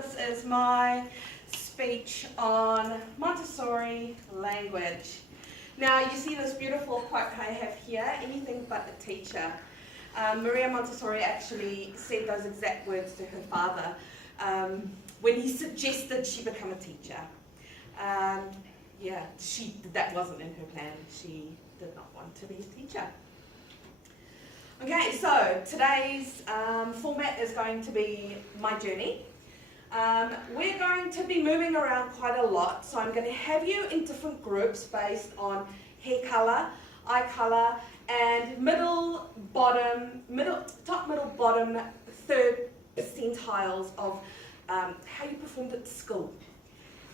This is my speech on Montessori language. Now you see this beautiful quote I have here, anything but a teacher. Maria Montessori actually said those exact words to her father when he suggested she become a teacher. That wasn't in her plan. She did not want to be a teacher. Okay, so today's format is going to be my journey. We're going to be moving around quite a lot, so I'm going to have you in different groups based on hair colour, eye colour, and top, middle, bottom, third percentiles of how you performed at school.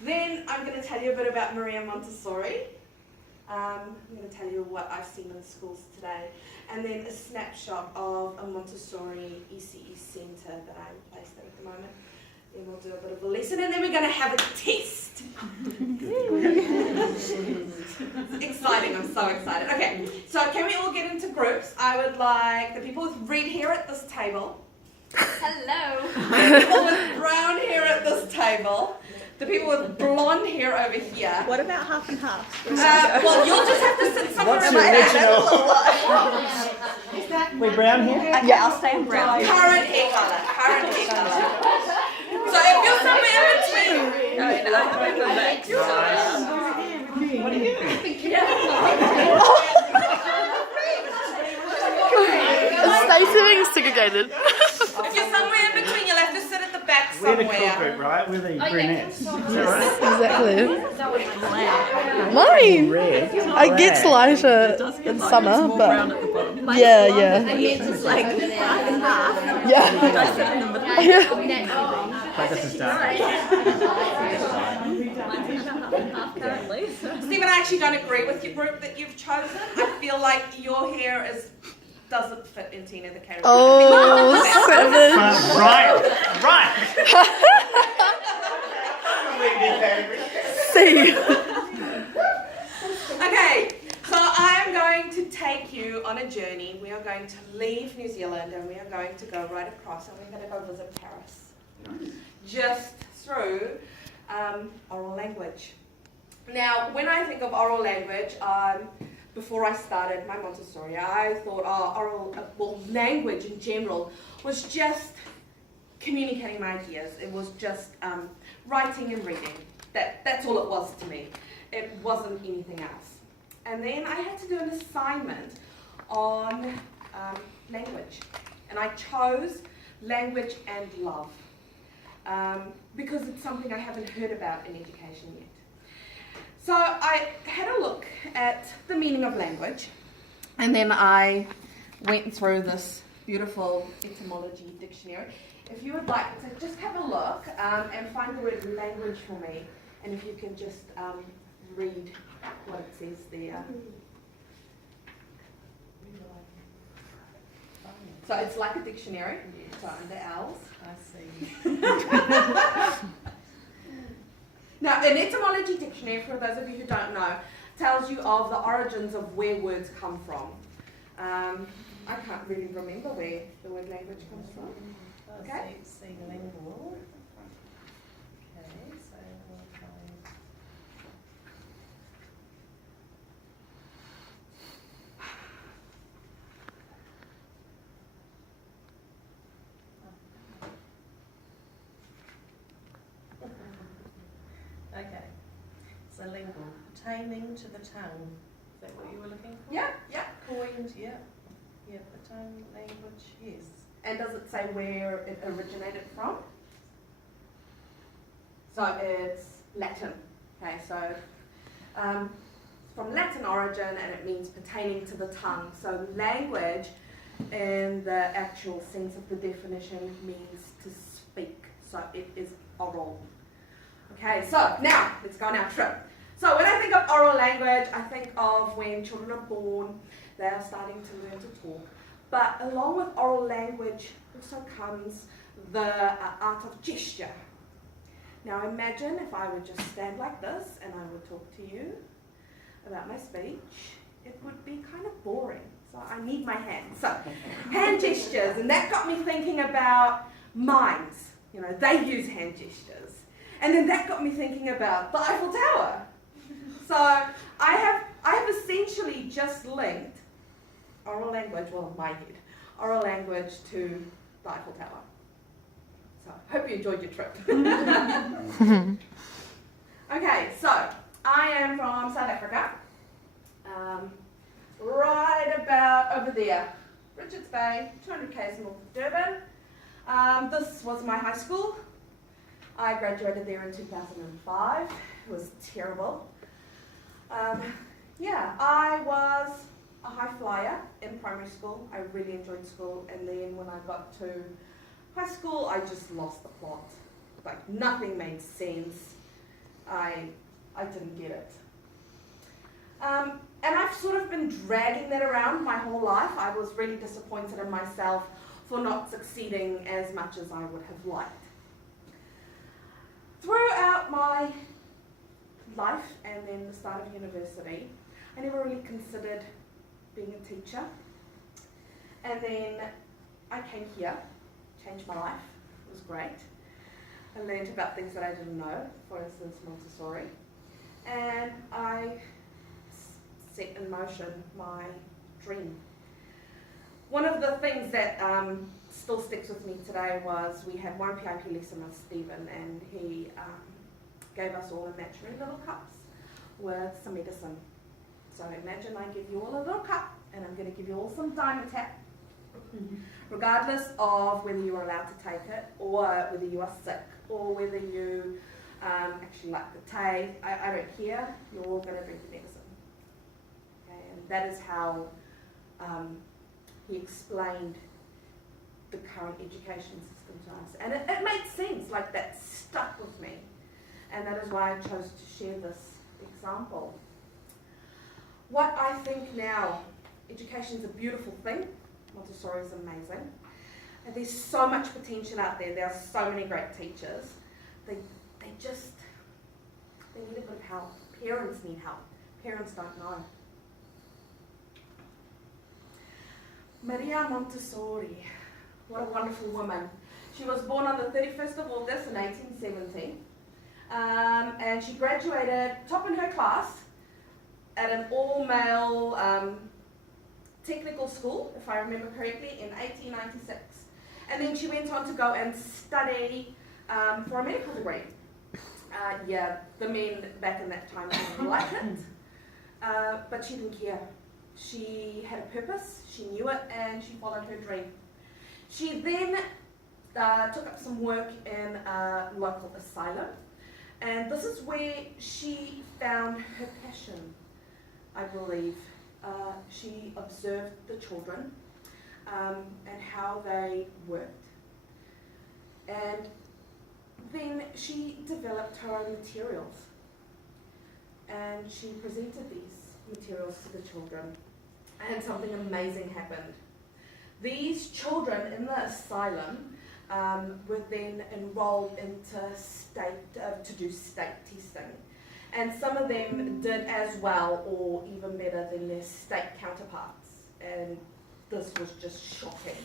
Then I'm going to tell you a bit about Maria Montessori. I'm going to tell you what I've seen in the schools today, and then a snapshot of a Montessori ECE centre that I'm placed at the moment. Then we'll do a bit of a lesson, and then we're going to have a test. It's exciting, I'm so excited. Okay, so can we all get into groups? I would like the people with red hair at this table. Hello. The people with brown hair at this table. The people with blonde hair over here. What about half and half? Well, you'll just have to sit somewhere What's around your We're brown here? Okay, yeah, I'll stay in brown. Current hair colour. So if you're somewhere in between. What are you? Stacey being segregated. If you're somewhere in between, you'll have to sit at the back We're somewhere. the cool group, right? We're the brunettes. Is that right? Exactly. Mine. Red. I get lighter in summer, but yeah. It's like half and half. Yeah. Like this is dark. Stephen, I actually don't agree with your group that you've chosen. I feel like your hair doesn't fit into any of the categories. Oh, Right. see. Okay, so I am going to take you on a journey. We are going to leave New Zealand and we are going to go right across and we're going to go visit Paris. Just through oral language. Now, when I think of oral language, before I started my Montessori, I thought language in general was just communicating my ideas. It was just writing and reading. That's all it was to me. It wasn't anything else. And then I had to do an assignment on language. And I chose language and love because it's something I haven't heard about in education yet. So I had a look at the meaning of language, and then I went through this beautiful etymology dictionary. If you would like to just have a look and find the word language for me, and if you can just read what it says there. So it's like a dictionary, so under L's. I see. Now, an etymology dictionary, for those of you who don't know, tells you of the origins of where words come from. I can't really remember where the word language comes from. Okay? Lingual. Okay, so we'll find. Okay, so lingual, pertaining to the tongue. Is that what you were looking for? Yeah. Coined, yeah, the tongue, language, yes. And does it say where it originated from? So it's Latin. Okay, so from Latin origin, and it means pertaining to the tongue. So language, in the actual sense of the definition, means to speak. So it is oral. Okay, so now let's go on our trip. So when I think of oral language, I think of when children are born, they are starting to learn to talk. But along with oral language also comes the art of gesture. Now imagine if I would just stand like this and I would talk to you about my speech, it would be kind of boring. So I need my hands. So hand gestures, and that got me thinking about mimes. You know, they use hand gestures. And then that got me thinking about the Eiffel Tower. So I have essentially just linked oral language, well, in my head, oral language to the Eiffel Tower. So hope you enjoyed your trip. Okay, so I am from South Africa, right about over there, Richards Bay, 200 km north of Durban. This was my high school. I graduated there in 2005. It was terrible. Yeah, I was a high flyer in primary school. I really enjoyed school, and then when I got to high school, I just lost the plot. Like, nothing made sense. I didn't get it. And I've sort of been dragging that around my whole life. I was really disappointed in myself for not succeeding as much as I would have liked. Throughout my life and then the start of university, I never really considered being a teacher. And then I came here, changed my life. It was great. I learned about things that I didn't know, for instance, Montessori. And I set in motion my dream. One of the things that still sticks with me today was we had one PIP lesson with Stephen, and he gave us all imaginary little cups with some medicine. So imagine I give you all a little cup, and I'm going to give you all some Dimetapp, regardless of whether you are allowed to take it, or whether you are sick, or whether you actually like the taste. I don't care. You're all going to drink the medicine. Okay, and that is how he explained the current education system to us. And it made sense, like that stuck with me. And that is why I chose to share this example. What I think now, education is a beautiful thing. Montessori is amazing. And there's so much potential out there. There are so many great teachers. They need a bit of help. Parents need help. Parents don't know. Maria Montessori, what a wonderful woman. She was born on the 31st of August in 1870, and she graduated top in her class at an all-male technical school, if I remember correctly, in 1896. And then she went on to go and study for a medical degree. Yeah, the men back in that time didn't like it, but she didn't care. She had a purpose, she knew it, and she followed her dream. She then took up some work in a local asylum, and this is where she found her passion, I believe. She observed the children and how they worked, and then she developed her own materials, and she presented these materials to the children, and something amazing happened. These children in the asylum were then enrolled into to do state testing, and some of them did as well or even better than their state counterparts, and this was just shocking.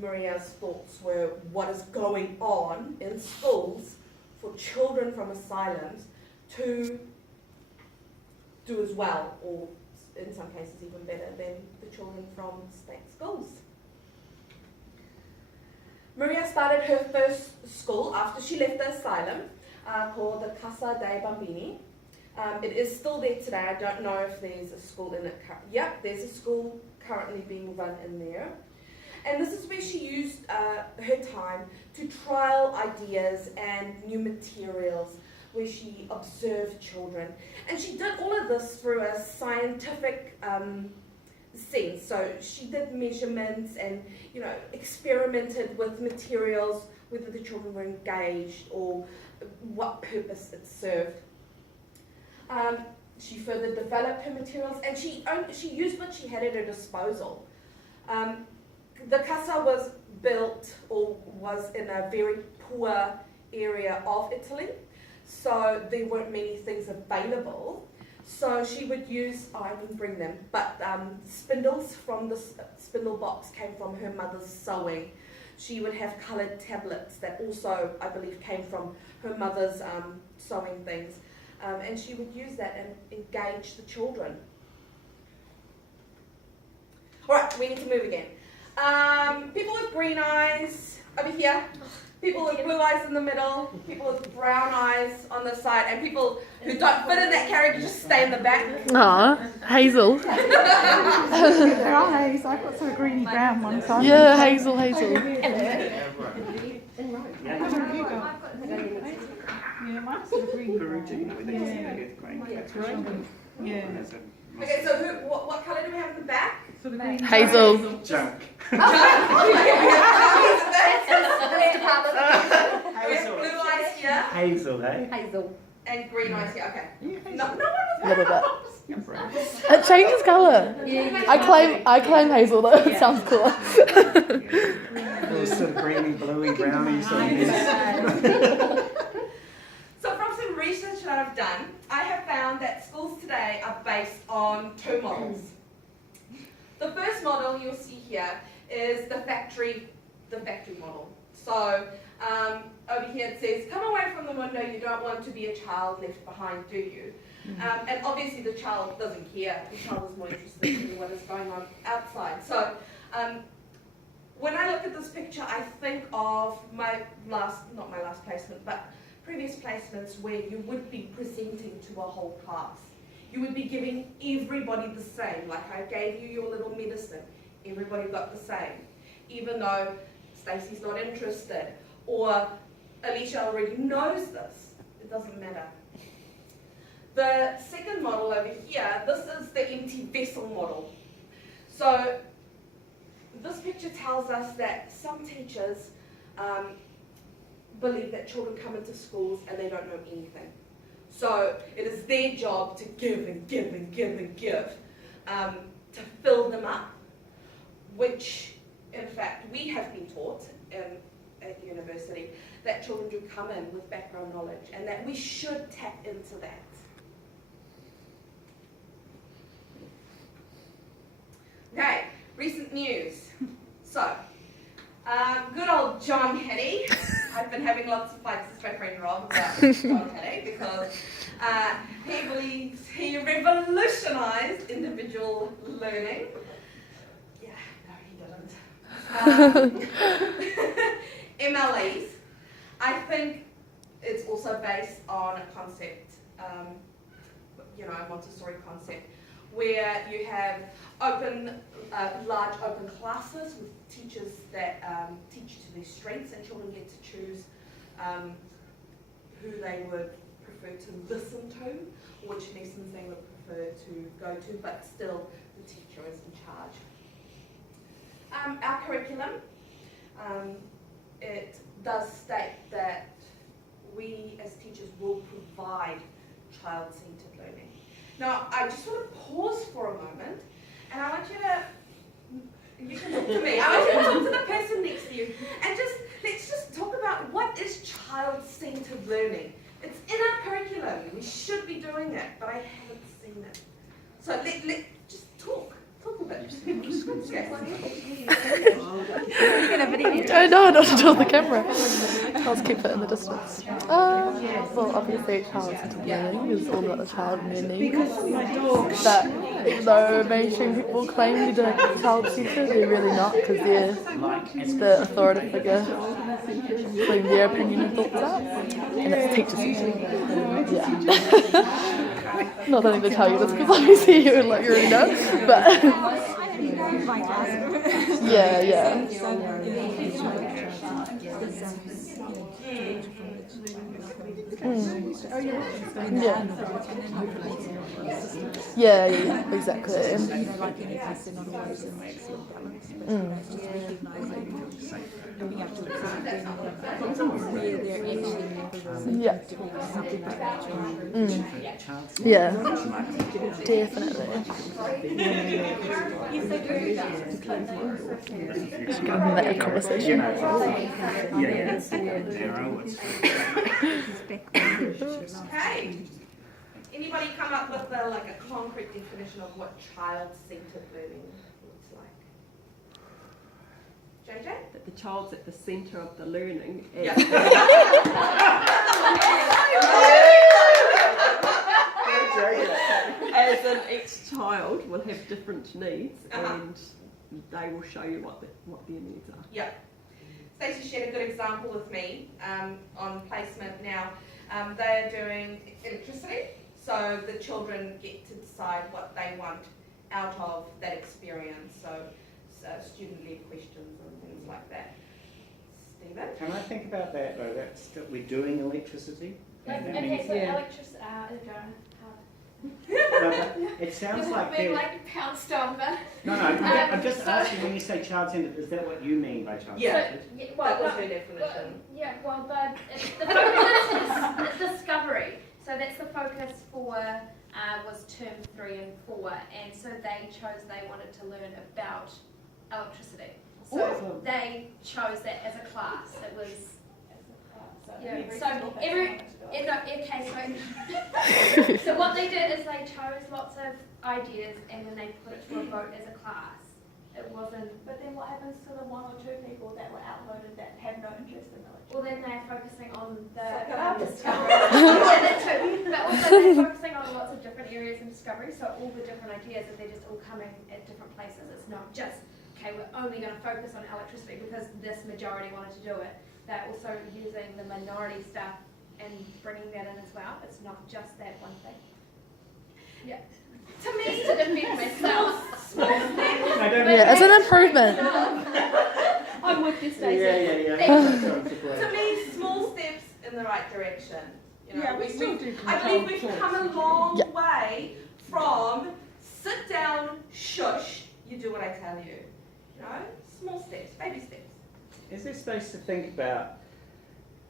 Maria's thoughts were, what is going on in schools for children from asylums to do as well, or in some cases even better than the children from state schools. Maria started her first school after she left the asylum, called the Casa dei Bambini. It is still there today. I don't know if there's a school in it. Yep, there's a school currently being run in there. And this is where she used her time to trial ideas and new materials, where she observed children. And she did all of this through a scientific sense. So she did measurements and, experimented with materials, whether the children were engaged or what purpose it served. She further developed her materials, and she used what she had at her disposal. The casa was built or was in a very poor area of Italy, so there weren't many things available. So she would use, I didn't bring them, but spindles from the spindle box came from her mother's sewing. she would have coloured tablets that also, I believe, came from her mother's sewing things. And she would use that and engage the children. All right, we need to move again. People with green eyes over here. People with blue eyes in the middle, people with brown eyes on the side, and people who don't fit in that category just stay in the back. Aw, Hazel. Their eyes. I've got sort of greeny brown ones on. Yeah, Hazel. Yeah, mine's sort of greeny brown. Yeah. Okay, so what colour do we have in the back? Sort of green. Hazel. Junk. We have blue eyes here Hazel, hey? and green eyes here. Okay. No one A little bit. It changes colour. I claim Hazel though. It sounds cooler. Or sort of greeny, bluey, browny sort of mix. So from some research that I've done, I have found that schools today are based on two models. The first model you'll see here is the factory model. So over here it says, come away from the window, you don't want to be a child left behind, do you? And obviously the child doesn't care. The child is more interested in what is going on outside. So when I look at this picture, I think of not my last placement, but previous placements where you would be presenting to a whole class. You would be giving everybody the same, like I gave you your little medicine. Everybody got the same, even though Stacey's not interested, or Alicia already knows this. It doesn't matter. The second model over here, this is the empty vessel model. So this picture tells us that some teachers believe that children come into schools and they don't know anything. So it is their job to give and give and give and give to fill them up, which in fact we have been taught at university that children do come in with background knowledge and that we should tap into that. Okay, recent news. So, good old John Hattie. I've been having lots of fights with my friend Rob about John Hattie because he believes he revolutionized individual learning. Yeah, no, he didn't. MLEs. I think it's also based on a concept, a Montessori concept, where you have large open classes with teachers that teach to their strengths, and children get to choose who they would prefer to listen to, or which lessons they would prefer to go to, but still the teacher is in charge. Our curriculum, it does state that we as teachers will provide child-centered learning. Now, I just want to pause for a moment, and I want you can talk to me, I want you to talk to the person next to you, and let's just talk about what is child-centered learning. It's in our curriculum, we should be doing it, but I haven't seen it. So let's just talk a bit. I know not to tell the camera. I'll just keep it in the distance. Well, obviously child-centered learning is all about the child and their needs. But even though mainstream people claim they're child-centered, they're really not, because they're the authoritative figure putting their opinion and thoughts out, and it's teacher-centered. Yeah. Not that I need to tell you this because obviously you already know, but yeah. Yeah, exactly. Yeah, definitely. Should go into that conversation. Okay. Anybody come up with a concrete definition of what child-centered learning looks like? JJ? That the child's at the centre of the learning. And as in each child will have different needs, and they will show you what their needs are. Yeah. Stacey shared a good example with me on placement now. They're doing electricity, so the children get to decide what they want out of that experience. So student-led questions and things like that. Stephen? Can I think about that though? That's that we're doing electricity. Like, That okay, means- so electricity. No, but it sounds like being they're- like pounced on, but No, I'm just asking, when you say child-centered, is that what you mean by child-centered? Yeah. well, That was well, her definition. the focus is discovery. So that's the focus for was term 3 and 4, and so they wanted to learn about electricity. So Awesome. they chose that as a class. It was yeah. Every So single every person okay, so what they did is they chose lots of ideas and then they put it to a vote as a class. It wasn't. But then what happens to the 1 or 2 people that were outvoted that have no interest in knowledge? Well, then they're focusing on the Suck it up. discovery. Yeah, that too. But also they're focusing on lots of different areas in discovery, so all the different ideas, if they're just all coming at different places, it's not just, okay, we're only going to focus on electricity because this majority wanted to do it. They're also using the minority stuff and bringing that in as well. It's not just that one thing. Yeah. To me, Just to defend myself. I don't Yeah, it's an improvement. I'm with you, Stacey. Yeah. to me, small steps in the right direction. You know, Yeah, we still do I believe we've control come a talks. long Yeah. way from sit down, shush, you do what I tell you. You know, small steps, baby steps. Is there space to think about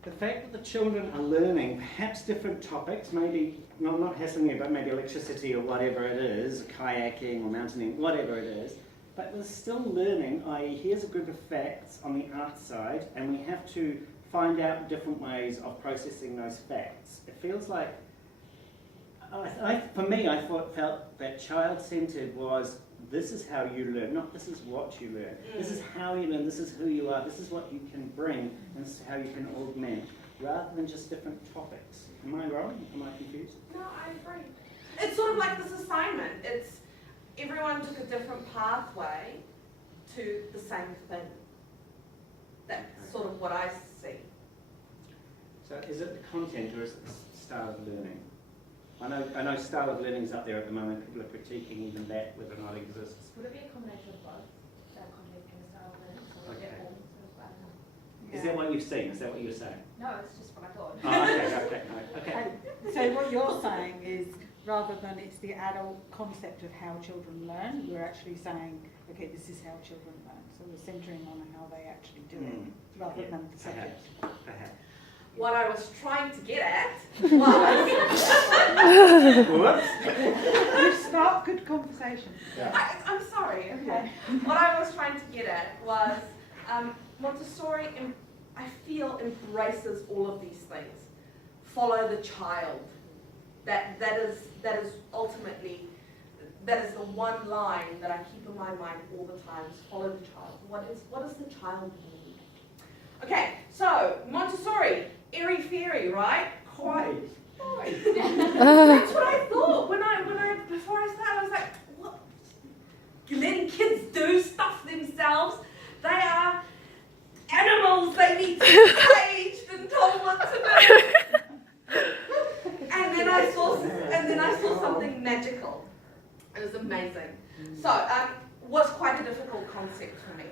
the fact that the children are learning perhaps different topics, maybe not hassling but maybe electricity or whatever it is, kayaking or mountaineering, whatever it is, but we're still learning, i.e. here's a group of facts on the art side and we have to find out different ways of processing those facts. It feels like, for me, I felt that child-centered was this is how you learn, not this is what you learn. This is how you learn, this is who you are, this is what you can bring, and this is how you can augment, rather than just different topics. Am I wrong? Am I confused? No, I agree. It's sort of like this assignment. It's everyone took a different pathway to the same thing. That's sort of what I see. So is it the content or is it the style of learning? I know style of learning is up there at the moment. People are critiquing even that, whether or not it exists. Would it be a combination of both? That content and the style of learning? So Okay. they're all sort of, I don't know. Is that what you've seen? Is that what you're saying? No, it's just what I thought. Oh, okay. So what you're saying is, rather than it's the adult concept of how children learn, we're actually saying, okay, this is how children learn. So we're centering on how they actually do it, rather than the subject. Perhaps. What I was trying to get at was Whoops. You start good conversation. I'm sorry, okay. What I was trying to get at was Montessori, I feel, embraces all of these things. Follow the child. That is ultimately, that is the one line that I keep in my mind all the time, is follow the child. What does the child need? Okay, so Montessori, airy-fairy, right? Quite. That's what I thought before I started. I was like, what? You're letting kids do stuff themselves? They are animals. They need to be caged and told what to do. And then I saw something magical. It was amazing. So, was quite a difficult concept for me,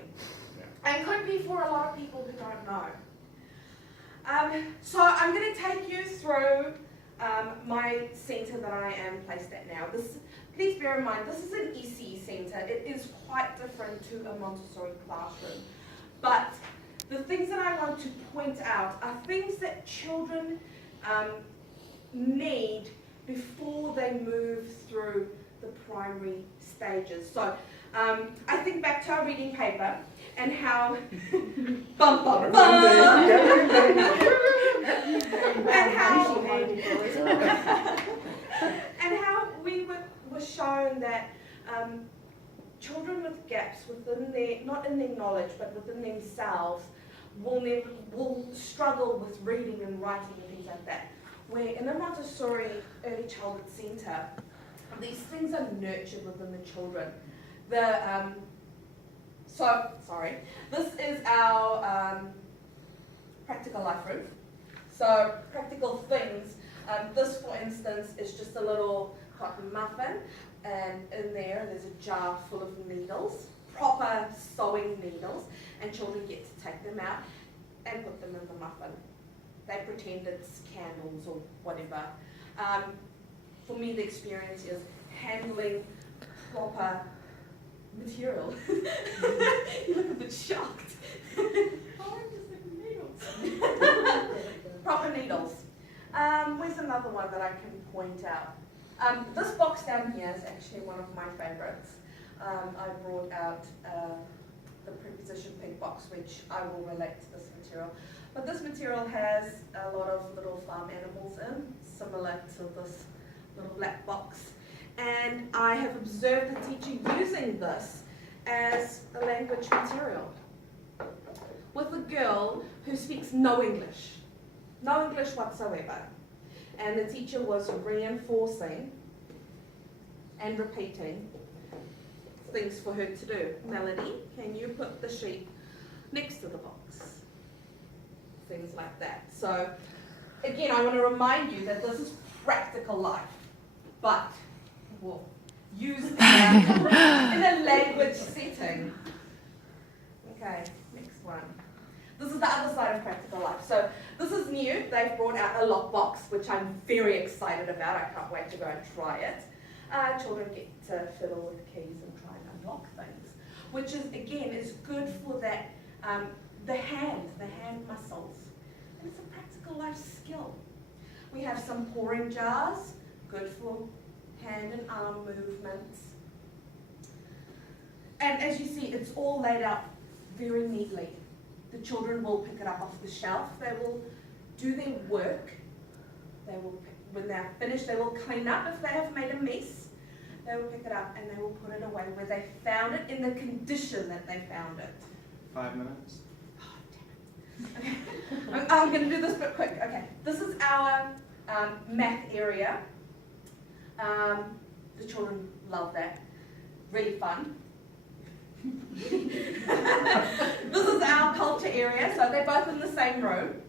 and could be for a lot of people who don't know. So I'm going to take you through my centre that I am placed at now. Please bear in mind, this is an ECE centre. It is quite different to a Montessori classroom. But the things that I want to point out are things that children need before they move through the primary stages. So I think back to our reading paper and how bum bum bum and how we were shown that children with gaps within their, not in their knowledge, but within themselves, will struggle with reading and writing and things like that. Where in a Montessori early childhood centre, these things are nurtured within the children. This is our practical life room. So practical things. This, for instance, is just a little cotton muffin, and in there's a jar full of needles, proper sewing needles, and children get to take them out and put them in the muffin. They pretend it's candles or whatever. For me, the experience is handling proper material. You look a bit shocked. Oh, I'm just like needles. Proper needles. Where's another one that I can point out? This box down here is actually one of my favourites. I brought out the preposition pink box, which I will relate to this material. But this material has a lot of little farm animals in, similar to this little black box. And I have observed the teacher using this as a language material with a girl who speaks no English whatsoever. And the teacher was reinforcing and repeating things for her to do. Melody, can you put the sheep next to the box? Things like that. So, again, I want to remind you that this is practical life, but used in a language setting. Okay, next one. This is the other side of practical life. So this is new. They've brought out a lockbox, which I'm very excited about. I can't wait to go and try it. Children get to fiddle with keys and try and unlock things, which is, again, is good for that, the hand muscles. And it's a practical life skill. We have some pouring jars, good for hand and arm movements. And as you see, it's all laid out very neatly. The children will pick it up off the shelf. They will do their work. They will, when they're finished, they will clean up if they have made a mess. They will pick it up and they will put it away where they found it in the condition that they found it. 5 minutes. Oh, damn it. Okay. I'm going to do this bit quick. Okay. This is our math area. The children love that. Really fun. This is our culture area, so they're both in the same room.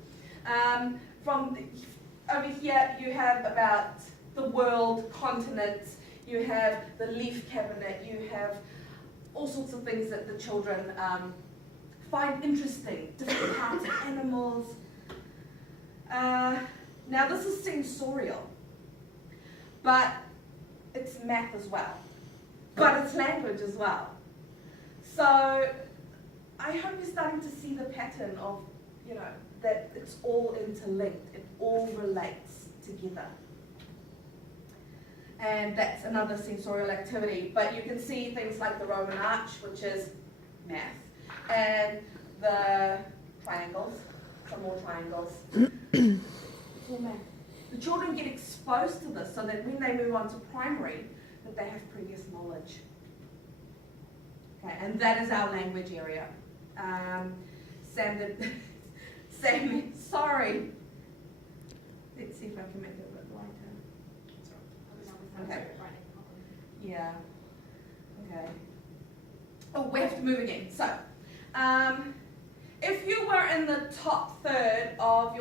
Over here you have about the world, continents, you have the leaf cabinet, you have all sorts of things that the children find interesting, different parts of animals. Now this is sensorial, but it's math as well, but it's language as well. So I hope you're starting to see the pattern of, that it's all interlinked, it all relates together. And that's another sensorial activity. But you can see things like the Roman arch, which is math, and the triangles, some more triangles. It's all math. The children get exposed to this so that when they move on to primary, that they have previous knowledge. Okay, and that is our language area. Sam, sorry. Let's see if I can make it a bit lighter. Okay. Yeah. Okay. Oh, we have to move again. So, if you were in the top third of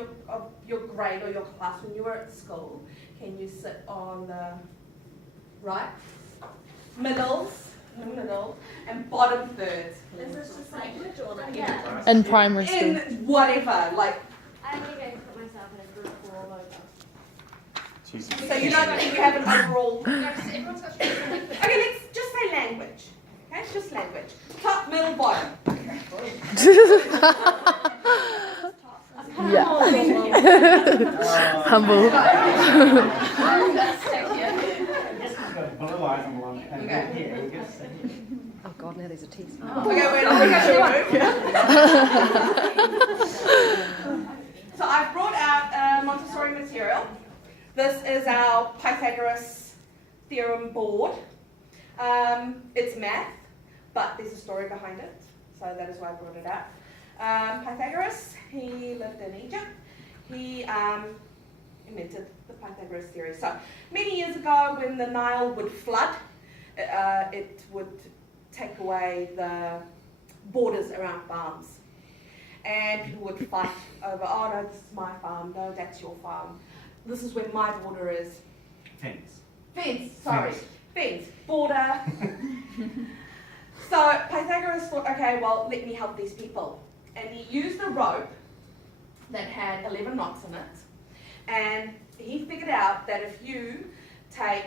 your grade or your class when you were at school, can you sit on the right, middle, and bottom third? Is this just language or like? Yeah. In primary school. In whatever, like. I'm going to put myself in a group for all over. So you don't think you have an overall. No, just everyone's got to Okay, let's just say language. Okay, just language. Top, middle, bottom. Yeah. Humble. Blue eyes on one and Okay. here, you get to see. Oh God, now there's a test. Okay, wait, let's move. So I've brought out Montessori material. This is our Pythagoras theorem board. It's math. but there's a story behind it, so that is why I brought it up. Pythagoras, he lived in Egypt. He invented the Pythagoras theory. So many years ago, when the Nile would flood, it would take away the borders around farms. And people would fight over, oh no, this is my farm, no, that's your farm. This is where my border is. Fence, sorry. Fence, border. So Pythagoras thought, okay, well, let me help these people. And he used a rope that had 11 knots in it. And he figured out that if you take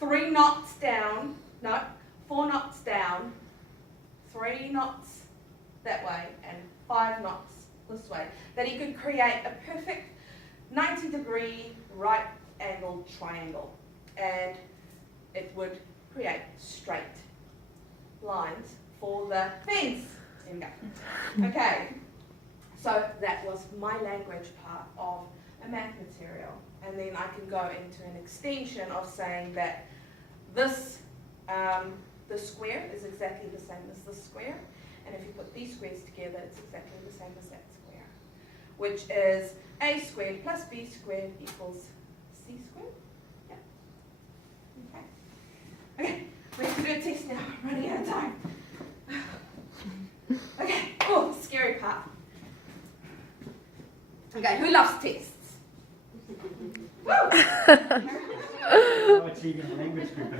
4 knots down, 3 knots that way, and 5 knots this way, that he could create a perfect 90-degree right angled triangle. And it would create straight lines for the fence. There we go. Okay, so that was my language part of a math material. And then I can go into an extension of saying that this, the square is exactly the same as this square. And if you put these squares together, it's exactly the same as that square, which is a squared plus b squared equals c squared. Yeah. Okay. Okay, we have to do a test now. I'm running out of time. Okay, oh, scary part. Okay, who loves tests? Woo! Oh, achieving a language group. I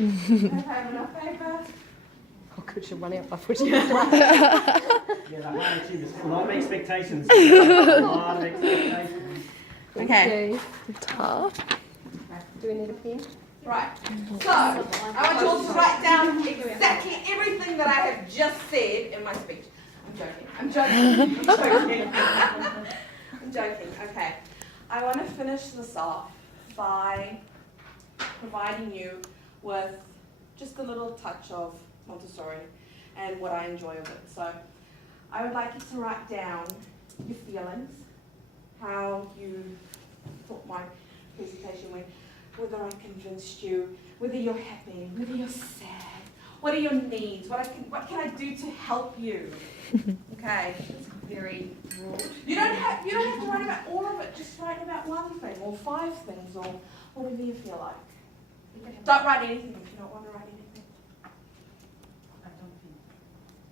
have enough paper. Oh, good, you're running up my foot. Yeah, the high achievers. A lot of expectations. A lot of expectations. Okay. Tough. Do we need a pen? Right. So, I want you all to write down exactly everything that I have just said in my speech. I'm joking. I'm joking. Okay. I want to finish this off by providing you with just a little touch of Montessori and what I enjoy of it. So, I would like you to write down your feelings, how you thought my presentation went, whether I convinced you, whether you're happy, whether you're sad, what are your needs, what can I do to help you? Okay, it's very broad. You don't have to write about all of it, just write about one thing or 5 things or whatever you feel like. Don't write anything if you don't want to write anything. I don't think.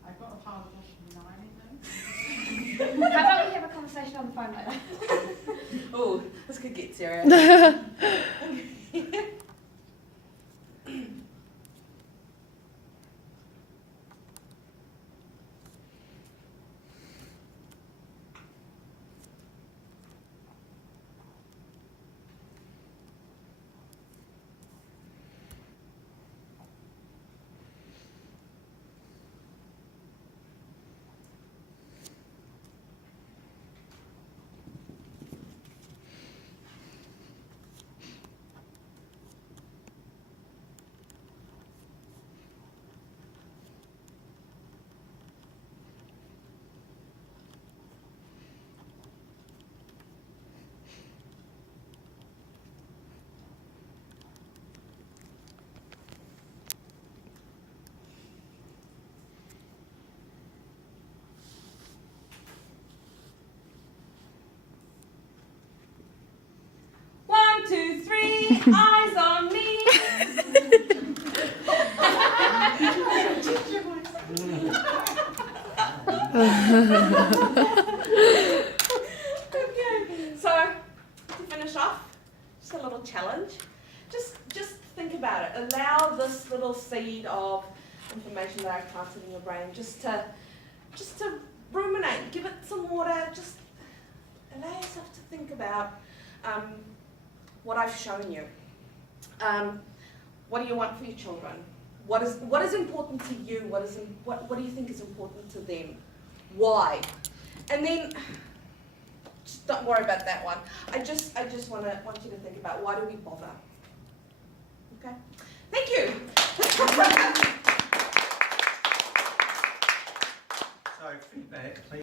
I've got a pile of washing line in there. How about we have a conversation on the phone later? Oh, this could get serious. One, two, three, eyes on me. Okay, so to finish off, just a little challenge. Just think about it. Allow this little seed of information that I planted in your brain just to ruminate. Give it some water. Just allow yourself to think about what I've shown you. What do you want for your children? What is important to you? What do you think is important to them? Why? And then just don't worry about that one. I just want you to think about, why do we bother? Okay? Thank you. So feedback, please.